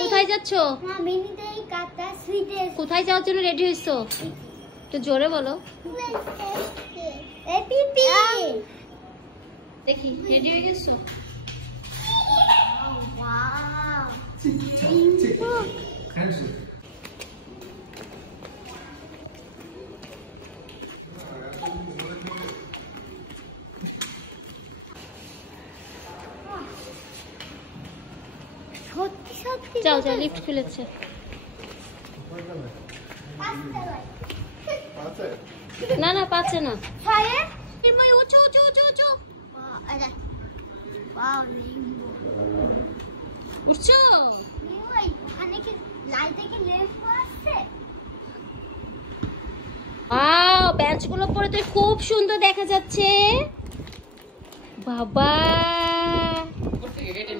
কোথায় যাচ্ছ? কোথায় যাওয়ার জন্য রেডি হইছো? একটু জোরে বলো। দেখি রেডি হয়ে গেছো? যাও যাও, লিফট খুলেছে। না না, পাচ্ছে না। উঁচু উঁচু উঁচু উঁচু উঠছো? বেঞ্চ গুলো পরে তো খুব সুন্দর দেখা যাচ্ছে। বাবা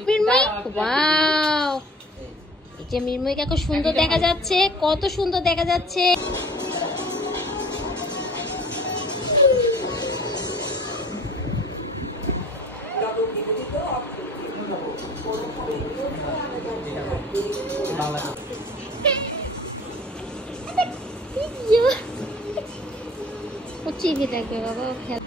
মির্ময়, ওয়াও, এই যে মির্ময়কে কত সুন্দর দেখা যাচ্ছে, কত সুন্দর দেখা যাচ্ছে। ও চিনি থাকবে বাবা, খেলা।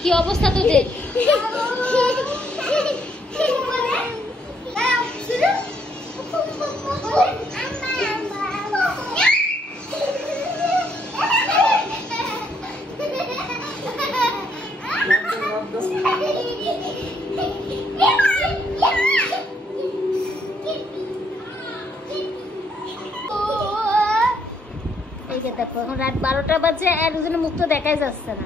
কি অবস্থা তোদের? দেখো এখন রাত 12টা বাজে, একজনের মুখ তো দেখাই যাচ্ছে না।